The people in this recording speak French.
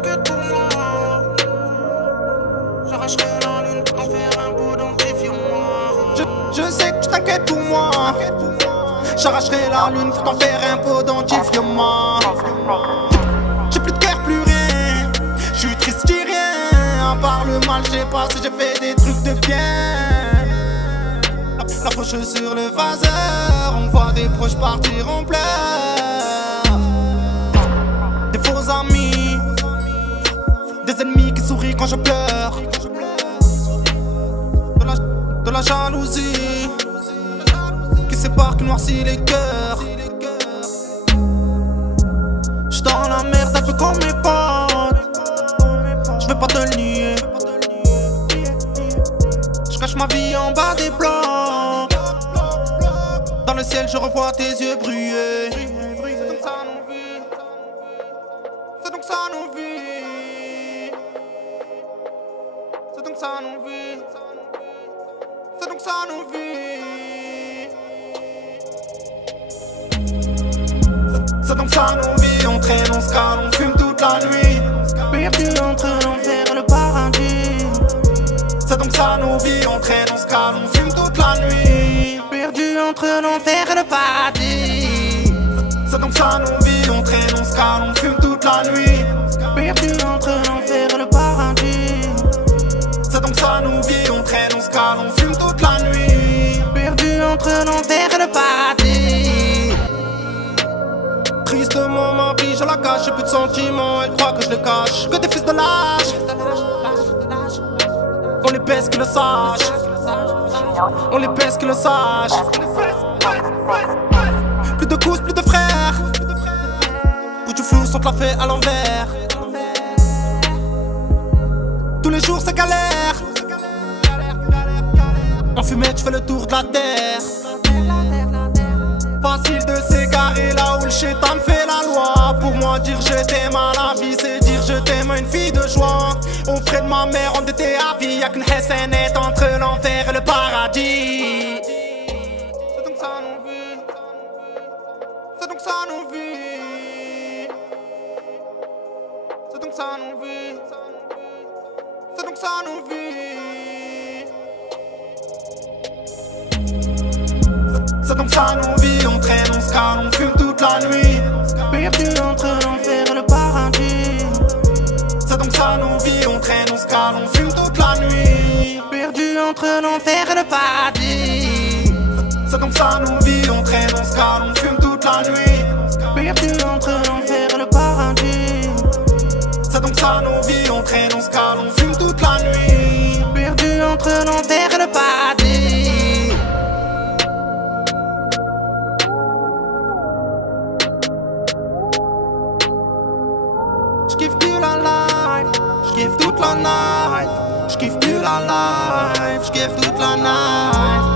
t'inquiète pour moi. J'arracherai la lune pour t'en faire un beau dentifrice-moi. Je sais que tu t'inquiètes pour moi. J'arracherai la lune pour t'en faire un beau dentifrice-moi. J'ai plus de cœur, plus rien. J'suis triste, j'dis rien. À part le mal, j'sais pas si j'ai fait des trucs de bien. La poche sur le vaseur, on voit des proches partir en pleurs. Des faux amis, des ennemis qui sourient quand je pleure. De la jalousie qui sépare, qui noircit les cœurs. J'suis dans la merde un peu comme mes potes. J'vais pas te le nier. J'cache ma vie en bas des blocs. Dans le ciel je revois tes yeux briller. C'est donc ça nos vies. C'est donc ça nos vies. C'est donc ça nos vies. C'est donc ça nos vies. C'est donc ça nos vies. On traîne, on se cale, on fume toute la nuit. Perdu entre l'enfer et le paradis. C'est donc ça nos vies. On traîne, on se cale, on fume toute la nuit. Perdu entre l'enfer et le paradis. C'est donc ça nos vies. On traîne, on se cale, on fume toute la nuit. Perdu entre l'enfer et le paradis. C'est donc ça nos vies. On traîne, on se cale, on fume toute la nuit. Perdu entre l'enfer et le paradis. Tristement ma vie, je la cache, j'ai plus de sentiments. Elle croit que je le cache, que des fils de lâche. On les pèse, qu'ils le sachent. On les pèse, qu'ils le sachent. Plus de cousses, plus de frères. Où tu flou, sont la fait à l'envers. Tous les jours c'est galère. En fumette, je fais le tour de la terre. Facile de s'égarer là où le chétan fait la loi. Pour moi dire je t'aime à la vie, c'est dire je t'aime à une fille de joie. Auprès de ma mère on était à vie. Y'a qu'une SNET entre l'enfer et le paradis. C'est donc ça nos vies. C'est donc ça nos vies. C'est donc ça nos vies. C'est donc ça nos vies. C'est donc ça nos vies. On traîne, on se cale, on fume toute la nuit. Perdu entre l'enfer et le paradis. C'est donc ça nos vies. On traîne, on se cale, on fume toute la nuit. Perdu entre l'enfer et le paradis. C'est donc ça nos vies. On traîne, on se cale, on fume toute la nuit. Perdu entre l'enfer et le paradis. C'est donc ça nos vies. On traîne, on se cale, on fume toute la nuit. Perdu entre l'enfer et le paradis. J'kiffe plus la life, j'kiffe toute la night. J'kiffe plus la life, j'kiffe toute la night.